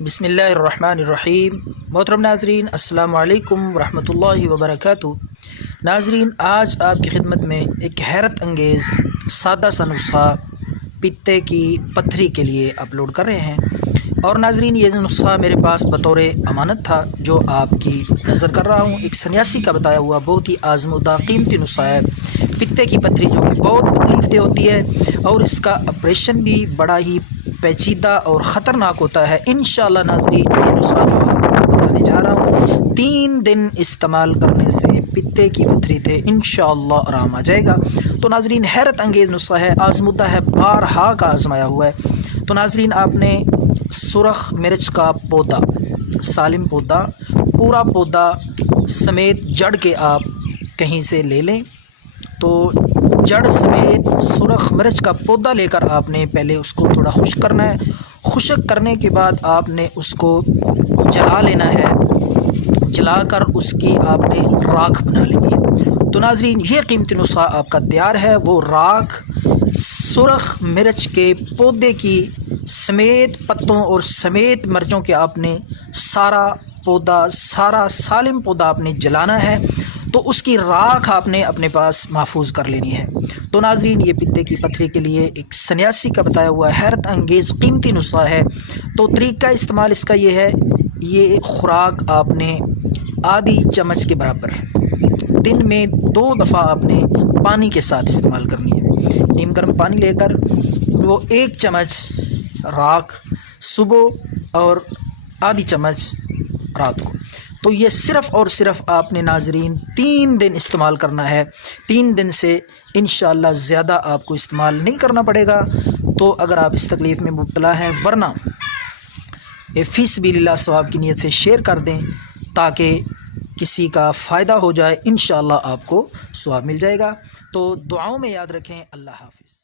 بسم اللہ الرحمن الرحیم۔ محترم ناظرین، السلام علیکم ورحمۃ اللہ وبرکاتہ۔ ناظرین، آج آپ کی خدمت میں ایک حیرت انگیز سادہ سا نسخہ پتے کی پتھری کے لیے اپلوڈ کر رہے ہیں، اور ناظرین یہ نسخہ میرے پاس بطور امانت تھا جو آپ کی نظر کر رہا ہوں۔ ایک سنیاسی کا بتایا ہوا بہت ہی آزمودہ قیمتی نسخہ ہے پتے کی پتھری، جو کہ بہت تکلیف دہ ہوتی ہے اور اس کا آپریشن بھی بڑا ہی پیچیدہ اور خطرناک ہوتا ہے۔ انشاءاللہ ناظرین یہ نسخہ جو آپ کو بتانے جا رہا ہوں 3 دن استعمال کرنے سے پتے کی پتھری تھے انشاءاللہ آرام آ جائے گا۔ تو ناظرین حیرت انگیز نسخہ ہے، آزمودہ ہے، بارہا کا آزمایا ہوا ہے۔ تو ناظرین آپ نے سرخ مرچ کا پودا، سالم پودا، پورا پودا سمیت جڑ کے آپ کہیں سے لے لیں۔ تو جڑ سمیت سرخ مرچ کا پودا لے کر آپ نے پہلے اس کو تھوڑا خشک کرنا ہے۔ خشک کرنے کے بعد آپ نے اس کو جلا لینا ہے، جلا کر اس کی آپ نے راکھ بنا لینی ہے۔ تو ناظرین یہ قیمتی نسخہ آپ کا تیار ہے، وہ راکھ سرخ مرچ کے پودے کی سمیت پتوں اور سمیت مرچوں کے آپ نے سارا پودا، سارا سالم پودا آپ نے جلانا ہے، تو اس کی راکھ آپ نے اپنے پاس محفوظ کر لینی ہے۔ تو ناظرین یہ پتے کی پتھری کے لیے ایک سنیاسی کا بتایا ہوا حیرت انگیز قیمتی نسخہ ہے۔ تو طریقہ استعمال اس کا یہ ہے، یہ خوراک آپ نے آدھی چمچ کے برابر دن میں 2 دفعہ آپ نے پانی کے ساتھ استعمال کرنی ہے۔ نیم گرم پانی لے کر وہ 1 چمچ راکھ صبح اور آدھی چمچ رات کو، تو یہ صرف اور صرف آپ نے ناظرین 3 دن استعمال کرنا ہے۔ 3 دن سے انشاءاللہ زیادہ آپ کو استعمال نہیں کرنا پڑے گا۔ تو اگر آپ اس تکلیف میں مبتلا ہیں، ورنہ یہ فی سبیل اللہ ثواب کی نیت سے شیئر کر دیں تاکہ کسی کا فائدہ ہو جائے، انشاءاللہ آپ کو ثواب مل جائے گا۔ تو دعاؤں میں یاد رکھیں۔ اللہ حافظ۔